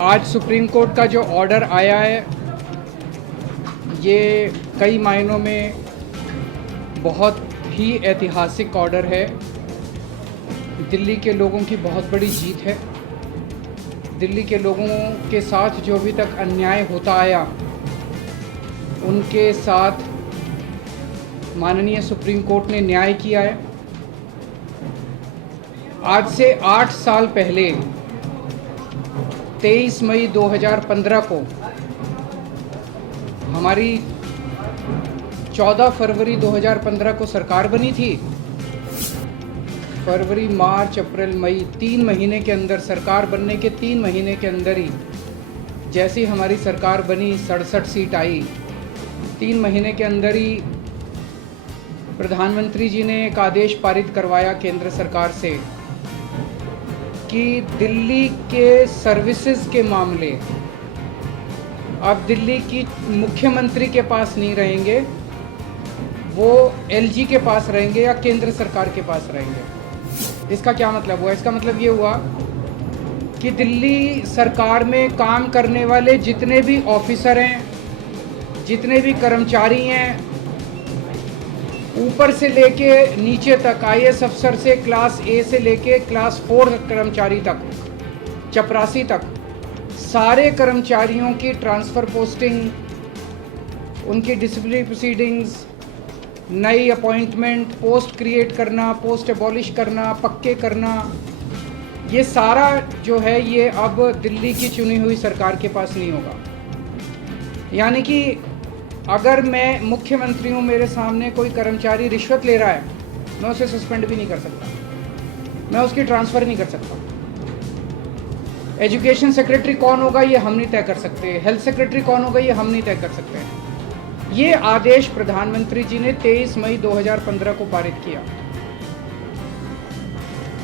आज supreme court का जो ऑर्डर आया है ये कई मायनों में बहुत ही ऐतिहासिक ऑर्डर है। दिल्ली के लोगों की बहुत बड़ी जीत है। दिल्ली के लोगों के साथ जो अभी तक अन्याय होता आया उनके साथ माननीय सुप्रीम कोर्ट ने न्याय किया है। आज से 8 साल पहले 23 मई 2015 को हमारी 14 फरवरी 2015 को सरकार बनी थी। फरवरी, मार्च, अप्रैल, मई 3 महीने के अंदर, सरकार बनने के 3 महीने के अंदर ही जैसी हमारी सरकार बनी 67 सीट आई। 3 महीने के अंदर ही प्रधानमंत्री जी ने एक आदेश पारित करवाया केंद्र सरकार से कि दिल्ली के सर्विसेज के मामले अब दिल्ली की मुख्यमंत्री के पास नहीं रहेंगे, वो एलजी के पास रहेंगे या केंद्र सरकार के पास रहेंगे। इसका क्या मतलब हुआ? इसका मतलब ये हुआ कि दिल्ली सरकार में काम करने वाले जितने भी ऑफिसर हैं, जितने भी कर्मचारी हैं, ऊपर से लेके नीचे तक, आईएएस अफसर से क्लास ए से लेके क्लास 4 कर्मचारी तक, चपरासी तक, सारे कर्मचारियों की ट्रांसफ़र पोस्टिंग, उनकी डिसिप्लिनरी प्रोसीडिंग्स, नई अपॉइंटमेंट, पोस्ट क्रिएट करना, पोस्ट एबॉलिश करना, पक्के करना, ये सारा जो है ये अब दिल्ली की चुनी हुई सरकार के पास नहीं होगा। यानी कि अगर मैं मुख्यमंत्री हूँ, मेरे सामने कोई कर्मचारी रिश्वत ले रहा है, मैं उसे सस्पेंड भी नहीं कर सकता, मैं उसकी ट्रांसफ़र नहीं कर सकता। एजुकेशन सेक्रेटरी कौन होगा ये हम नहीं तय कर सकते, हेल्थ सेक्रेटरी कौन होगा ये हम नहीं तय कर सकते। ये आदेश प्रधानमंत्री जी ने 23 मई 2015 को पारित किया।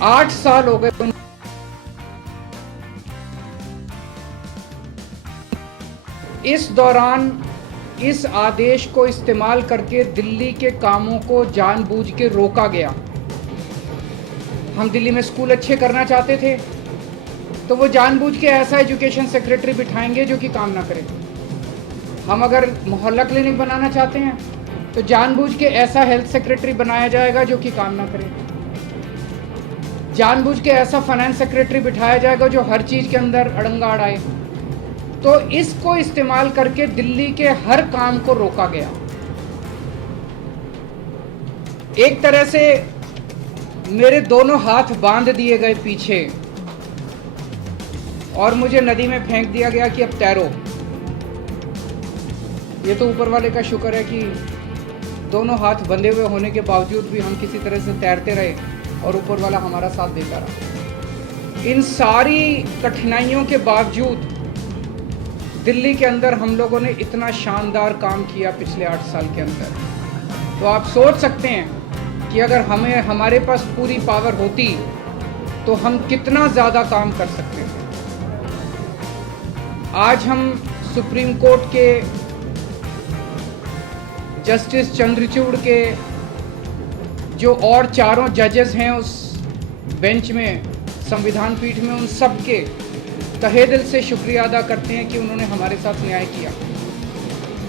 8 साल हो गए। इस दौरान इस आदेश को इस्तेमाल करके दिल्ली के कामों को जानबूझ के रोका गया। हम दिल्ली में स्कूल अच्छे करना चाहते थे तो वो जानबूझ के ऐसा एजुकेशन सेक्रेटरी बिठाएंगे जो कि काम ना करे। हम अगर मोहल्ला क्लिनिक बनाना चाहते हैं तो जानबूझ के ऐसा हेल्थ सेक्रेटरी बनाया जाएगा जो कि काम ना करे। जानबूझ के ऐसा फाइनेंस सेक्रेटरी बिठाया जाएगा जो हर चीज़ के अंदर अड़ंगा अड़ाए। तो इसको इस्तेमाल करके दिल्ली के हर काम को रोका गया। एक तरह से मेरे दोनों हाथ बांध दिए गए पीछे और मुझे नदी में फेंक दिया गया कि अब तैरो। ये तो ऊपर वाले का शुक्र है कि दोनों हाथ बंधे हुए होने के बावजूद भी हम किसी तरह से तैरते रहे और ऊपर वाला हमारा साथ देता रहा। इन सारी कठिनाइयों के बावजूद दिल्ली के अंदर हम लोगों ने इतना शानदार काम किया पिछले 8 साल के अंदर। तो आप सोच सकते हैं कि अगर हमारे पास पूरी पावर होती तो हम कितना ज़्यादा काम कर सकते थे। आज हम सुप्रीम कोर्ट के जस्टिस चंद्रचूड़ के जो और 4 जजेस हैं उस बेंच में, संविधान पीठ में, उन सब के तहे दिल से शुक्रिया अदा करते हैं कि उन्होंने हमारे साथ न्याय किया।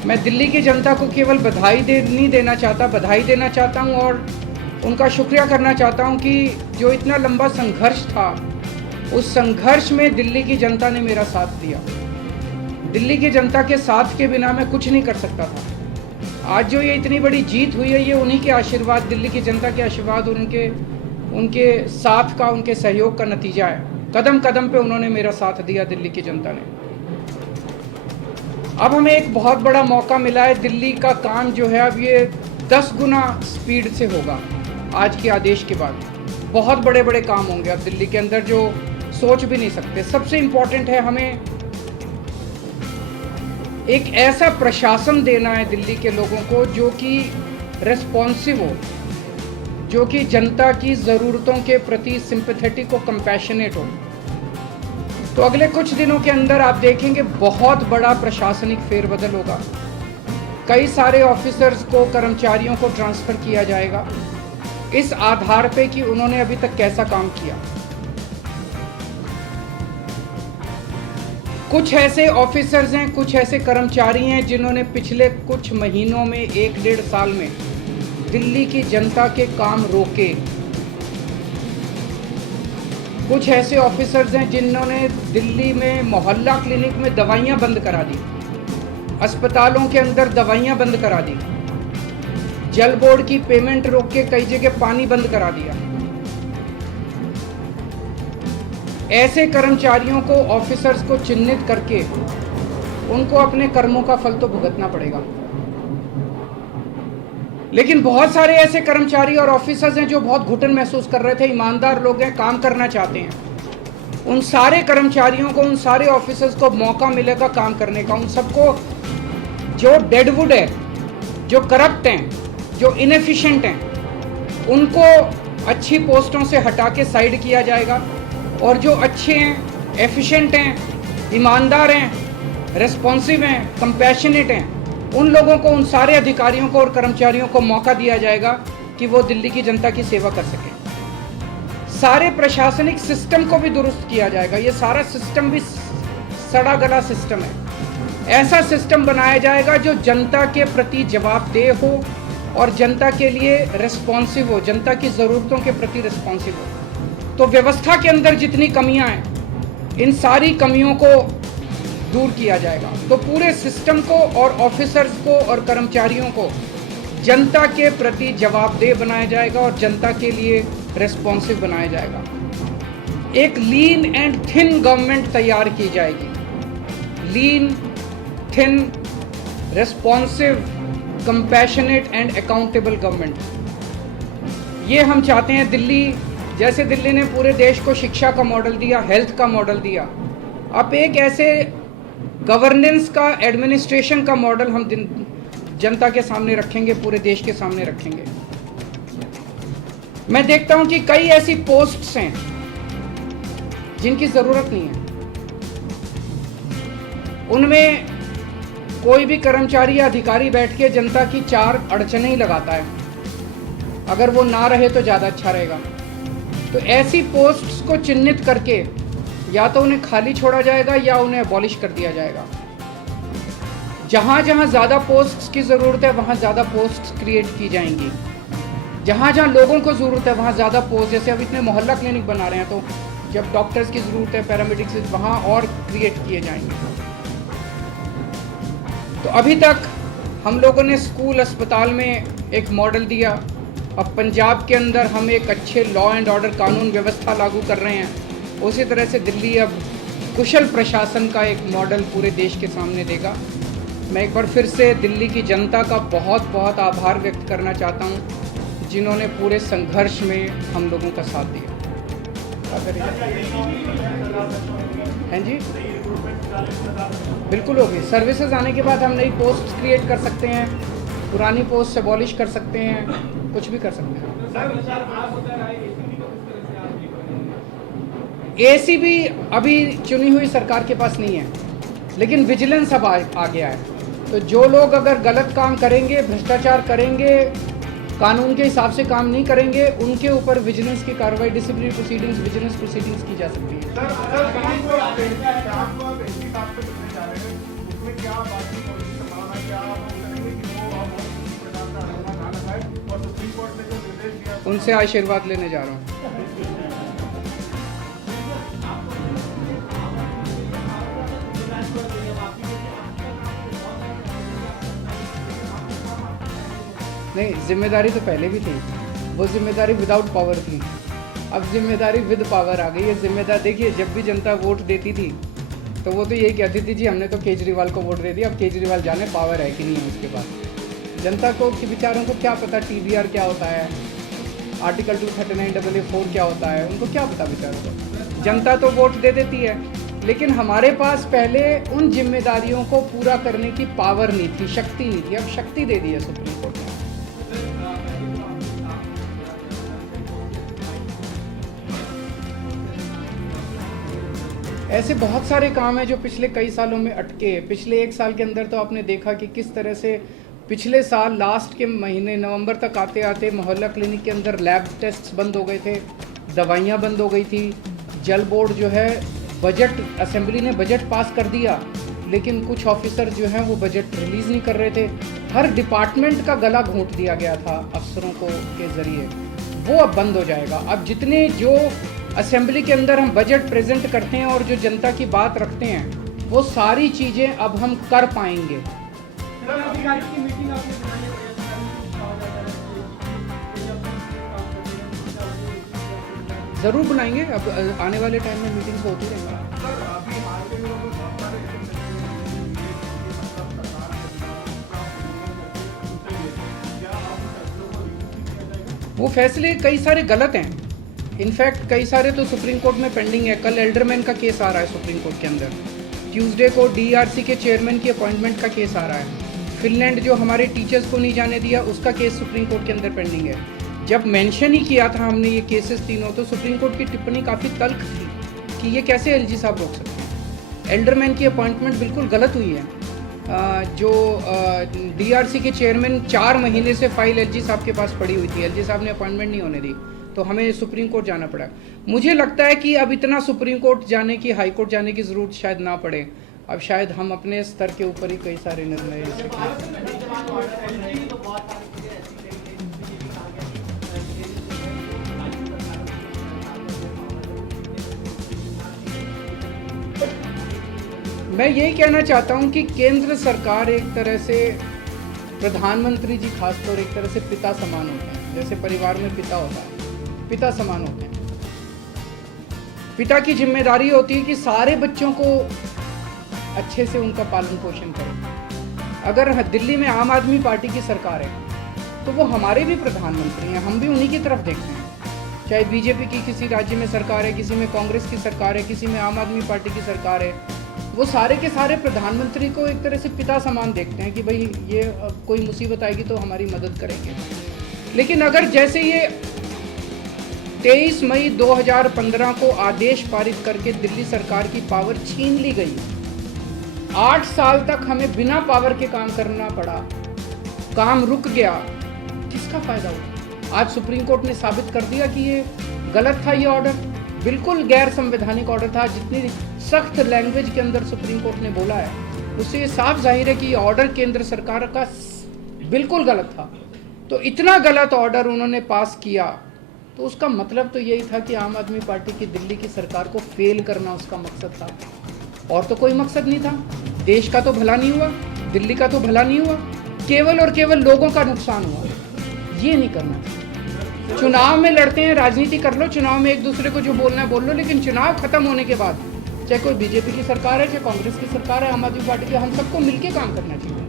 मैं दिल्ली की जनता को केवल बधाई नहीं देना चाहता, बधाई देना चाहता हूं और उनका शुक्रिया करना चाहता हूं कि जो इतना लंबा संघर्ष था, उस संघर्ष में दिल्ली की जनता ने मेरा साथ दिया। दिल्ली की जनता के साथ के बिना मैं कुछ नहीं कर सकता था। आज जो ये इतनी बड़ी जीत हुई है ये उन्हीं के आशीर्वाद, दिल्ली की जनता के आशीर्वाद और उनके साथ का, उनके सहयोग का नतीजा है। कदम कदम पे उन्होंने मेरा साथ दिया दिल्ली की जनता ने। अब हमें एक बहुत बड़ा मौका मिला है। दिल्ली का काम जो है अब ये 10 गुना स्पीड से होगा आज के आदेश के बाद। बहुत बड़े बड़े काम होंगे अब दिल्ली के अंदर जो सोच भी नहीं सकते। सबसे इम्पोर्टेंट है हमें एक ऐसा प्रशासन देना है दिल्ली के लोगों को जो कि रेस्पॉन्सिव हो, जो कि जनता की ज़रूरतों के प्रति सिंपैथेटिक और कंपैशनेट हो। तो अगले कुछ दिनों के अंदर आप देखेंगे बहुत बड़ा प्रशासनिक फेरबदल होगा। कई सारे ऑफिसर्स को, कर्मचारियों को ट्रांसफ़र किया जाएगा इस आधार पे कि उन्होंने अभी तक कैसा काम किया। कुछ ऐसे ऑफिसर्स हैं, कुछ ऐसे कर्मचारी हैं जिन्होंने पिछले कुछ महीनों में 1-1.5 साल में दिल्ली की जनता के काम रोके। कुछ ऐसे ऑफिसर्स हैं जिन्होंने दिल्ली में मोहल्ला क्लिनिक में दवाइयां बंद करा दी, अस्पतालों के अंदर दवाइयां बंद करा दी, जल बोर्ड की पेमेंट रोक के कई जगह पानी बंद करा दिया। ऐसे कर्मचारियों को, ऑफिसर्स को चिन्हित करके उनको अपने कर्मों का फल तो भुगतना पड़ेगा। लेकिन बहुत सारे ऐसे कर्मचारी और ऑफिसर्स हैं जो बहुत घुटन महसूस कर रहे थे, ईमानदार लोग हैं, काम करना चाहते हैं। उन सारे कर्मचारियों को, उन सारे ऑफिसर्स को मौका मिलेगा काम करने का। उन सबको जो डेडवुड है, जो करप्ट हैं, जो इनएफिशिएंट हैं, उनको अच्छी पोस्टों से हटा के साइड किया जाएगा और जो अच्छे हैं, एफिशिएंट हैं, ईमानदार हैं, रिस्पॉन्सिव हैं, कंपैशनेट हैं, उन लोगों को, उन सारे अधिकारियों को और कर्मचारियों को मौका दिया जाएगा कि वो दिल्ली की जनता की सेवा कर सकें। सारे प्रशासनिक सिस्टम को भी दुरुस्त किया जाएगा। ये सारा सिस्टम भी सड़ा गला सिस्टम है। ऐसा सिस्टम बनाया जाएगा जो जनता के प्रति जवाबदेह हो और जनता के लिए रिस्पॉन्सिव हो, जनता की ज़रूरतों के प्रति रिस्पॉन्सिव हो। तो व्यवस्था के अंदर जितनी कमियां हैं, इन सारी कमियों को दूर किया जाएगा। तो पूरे सिस्टम को और ऑफिसर्स को और कर्मचारियों को जनता के प्रति जवाबदेह बनाया जाएगा और जनता के लिए रिस्पॉन्सिव बनाया जाएगा। एक लीन एंड थिन गवर्नमेंट तैयार की जाएगी। Lean, thin, responsive, compassionate and accountable government. ये हम चाहते हैं। दिल्ली, जैसे दिल्ली ने पूरे देश को शिक्षा का मॉडल दिया, हेल्थ का मॉडल दिया, अब एक ऐसे गवर्नेंस का, एडमिनिस्ट्रेशन का मॉडल हम जनता के सामने रखेंगे, पूरे देश के सामने रखेंगे। मैं देखता हूं कि कई ऐसी पोस्ट्स हैं जिनकी जरूरत नहीं है। उनमें कोई भी कर्मचारी या अधिकारी बैठ के जनता की 4 अड़चनें ही लगाता है। अगर वो ना रहे तो ज़्यादा अच्छा रहेगा। तो ऐसी पोस्ट्स को चिन्हित करके या तो उन्हें खाली छोड़ा जाएगा या उन्हें अबॉलिश कर दिया जाएगा। जहाँ जहाँ ज़्यादा पोस्ट्स की ज़रूरत है वहाँ ज़्यादा पोस्ट्स क्रिएट की जाएंगी। जहाँ जहाँ लोगों को ज़रूरत है वहाँ ज़्यादा पोस्ट, जैसे अब इतने मोहल्ला क्लिनिक बना रहे हैं, तो जब डॉक्टर्स की ज़रूरत है, पैरामेडिक्स, वहाँ और क्रिएट किए जाएंगे। तो अभी तक हम लोगों ने स्कूल, अस्पताल में एक मॉडल दिया। अब पंजाब के अंदर हम एक अच्छे लॉ एंड ऑर्डर, कानून व्यवस्था लागू कर रहे हैं। उसी तरह से दिल्ली अब कुशल प्रशासन का एक मॉडल पूरे देश के सामने देगा। मैं एक बार फिर से दिल्ली की जनता का बहुत बहुत आभार व्यक्त करना चाहता हूं, जिन्होंने पूरे संघर्ष में हम लोगों का साथ दिया। हैं जी, बिल्कुल होगी। सर्विसेज आने के बाद हम नई पोस्ट क्रिएट कर सकते हैं, पुरानी पोस्ट अबॉलिश कर सकते हैं, कुछ भी कर सकते हैं। एसीबी अभी चुनी हुई सरकार के पास नहीं है, लेकिन विजिलेंस अब आ गया है। तो जो लोग अगर गलत काम करेंगे, भ्रष्टाचार करेंगे, कानून के हिसाब से काम नहीं करेंगे, उनके ऊपर विजिलेंस की कार्रवाई, डिसिप्लिनरी प्रोसीडिंग्स, विजिलेंस प्रोसीडिंग्स की जा सकती है। उनसे आशीर्वाद लेने जा रहा हूँ। नहीं, जिम्मेदारी तो पहले भी थी, वो जिम्मेदारी विदाउट पावर थी। अब जिम्मेदारी विद पावर आ गई है। जिम्मेदार देखिए, जब भी जनता वोट देती थी तो वो तो यही कहती थी, जी हमने तो केजरीवाल को वोट दे दिया, अब केजरीवाल जाने पावर है कि नहीं है उसके पास। जनता को कि बेचारों को क्या पता TBR क्या होता है, आर्टिकल 239AA4 क्या होता है, उनको क्या पता बेचारों को। जनता तो वोट दे देती है, लेकिन हमारे पास पहले उन जिम्मेदारियों को पूरा करने की पावर नहीं थी, शक्ति नहीं थी। अब शक्ति दे दी है सुप्रीम कोर्ट ने। ऐसे बहुत सारे काम हैं जो पिछले कई सालों में अटके। पिछले 1 साल के अंदर तो आपने देखा कि किस तरह से पिछले साल लास्ट के महीने नवंबर तक आते आते मोहल्ला क्लिनिक के अंदर लैब टेस्ट्स बंद हो गए थे, दवाइयाँ बंद हो गई थी, जल बोर्ड जो है बजट असेंबली ने बजट पास कर दिया, लेकिन कुछ ऑफिसर जो हैं वो बजट रिलीज़ नहीं कर रहे थे। हर डिपार्टमेंट का गला घोंट दिया गया था अफसरों को के ज़रिए, वो अब बंद हो जाएगा। अब जितने जो असेंबली के अंदर हम बजट प्रेजेंट करते हैं और जो जनता की बात रखते हैं, वो सारी चीज़ें अब हम कर पाएंगे। ज़रूर बनाएंगे, अब आने वाले टाइम में मीटिंग्स होती रहेंगी। वो फैसले कई सारे गलत हैं, इनफैक्ट कई सारे तो सुप्रीम कोर्ट में पेंडिंग है। कल एल्डरमैन का केस आ रहा है सुप्रीम कोर्ट के अंदर, ट्यूसडे को डीआरसी के चेयरमैन की अपॉइंटमेंट का केस आ रहा है, फिनलैंड जो हमारे टीचर्स को नहीं जाने दिया उसका केस सुप्रीम कोर्ट के अंदर पेंडिंग है। जब मेंशन ही किया था हमने ये केसेस तीनों, तो सुप्रीम कोर्ट की टिप्पणी काफ़ी तल्ख थी कि ये कैसे एलजी साहब रोक सकते हैं। एल्डरमैन की अपॉइंटमेंट बिल्कुल गलत हुई है। जो डीआरसी के चेयरमैन 4 महीने से फाइल एलजी साहब के पास पड़ी हुई थी, एलजी साहब ने अपॉइंटमेंट नहीं होने दी, तो हमें सुप्रीम कोर्ट जाना पड़ा। मुझे लगता है कि अब इतना सुप्रीम कोर्ट जाने की, हाई कोर्ट जाने की ज़रूरत शायद ना पड़े। अब शायद हम अपने स्तर के ऊपर ही कई सारे निर्णय ले सकें। मैं यही कहना चाहता हूं कि केंद्र सरकार एक तरह से, प्रधानमंत्री जी खासतौर एक तरह से पिता समान होते हैं। जैसे परिवार में पिता होता है, पिता समान होते हैं। पिता की जिम्मेदारी होती है कि सारे बच्चों को अच्छे से उनका पालन पोषण करें। अगर दिल्ली में आम आदमी पार्टी की सरकार है तो वो हमारे भी प्रधानमंत्री हैं, हम भी उन्हीं की तरफ देखते हैं। चाहे बीजेपी की किसी राज्य में सरकार है, किसी में कांग्रेस की सरकार है, किसी में आम आदमी पार्टी की सरकार है, वो सारे के सारे प्रधानमंत्री को एक तरह से पिता समान देखते हैं कि भाई ये कोई मुसीबत आएगी तो हमारी मदद करेंगे। लेकिन अगर जैसे ये 23 मई 2015 को आदेश पारित करके दिल्ली सरकार की पावर छीन ली गई, 8 साल तक हमें बिना पावर के काम करना पड़ा, काम रुक गया, किसका फायदा हुआ? आज सुप्रीम कोर्ट ने साबित कर दिया कि ये गलत था, ये ऑर्डर बिल्कुल गैर संवैधानिक ऑर्डर था। जितनी सख्त लैंग्वेज के अंदर सुप्रीम कोर्ट ने बोला है, उससे ये साफ जाहिर है कि ये ऑर्डर केंद्र सरकार का बिल्कुल गलत था। तो इतना गलत ऑर्डर उन्होंने पास किया, तो उसका मतलब तो यही था कि आम आदमी पार्टी की दिल्ली की सरकार को फेल करना उसका मकसद था, और तो कोई मकसद नहीं था। देश का तो भला नहीं हुआ, दिल्ली का तो भला नहीं हुआ, केवल और केवल लोगों का नुकसान हुआ। ये नहीं करना चाहिए। चुनाव में लड़ते हैं, राजनीति कर लो, चुनाव में एक दूसरे को जो बोलना है बोल लो, लेकिन चुनाव खत्म होने के बाद चाहे कोई बीजेपी की सरकार है, चाहे कांग्रेस की सरकार है, आम आदमी पार्टी की, हम सबको मिलकर काम करना चाहिए।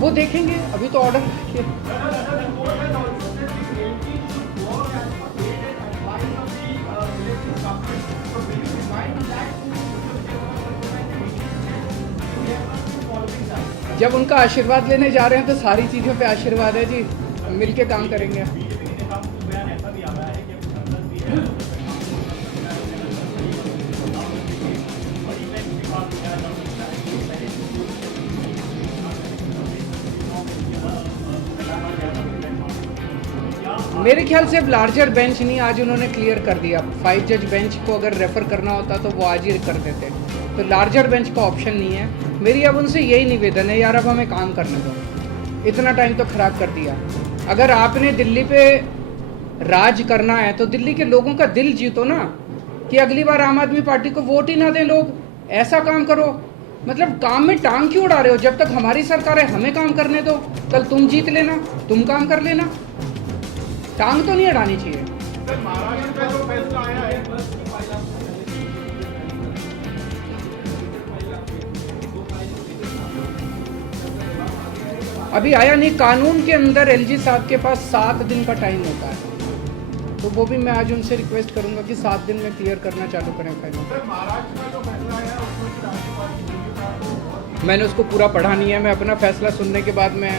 वो देखेंगे, अभी तो ऑर्डर जब उनका आशीर्वाद लेने जा रहे हैं तो सारी चीज़ों पे आशीर्वाद है जी, मिलके काम करेंगे। मेरे ख्याल से अब लार्जर बेंच नहीं, आज उन्होंने क्लियर कर दिया। 5 जज बेंच को अगर रेफर करना होता तो वो आज ही कर देते, तो लार्जर बेंच का ऑप्शन नहीं है। मेरी अब उनसे यही निवेदन है, यार अब हमें काम करने दो, इतना टाइम तो खराब कर दिया। अगर आपने दिल्ली पे राज करना है तो दिल्ली के लोगों का दिल जीतो ना, कि अगली बार आम आदमी पार्टी को वोट ही ना दें लोग। ऐसा काम करो, मतलब काम में टांग क्यों उड़ा रहे हो? जब तक हमारी सरकार है हमें काम करने दो, कल तुम जीत लेना, तुम काम कर लेना, टांग तो नहीं अड़ानी चाहिए। महाराष्ट्र में जो फैसला आया है, अभी आया नहीं, कानून के अंदर एलजी साहब के पास 7 दिन का टाइम होता है, तो वो भी मैं आज उनसे रिक्वेस्ट करूंगा कि 7 दिन में क्लियर करना चालू करें फाइल। महाराष्ट्र का जो फैसला है मैंने उसको पूरा पढ़ा नहीं है, मैं अपना फैसला सुनने के बाद मैं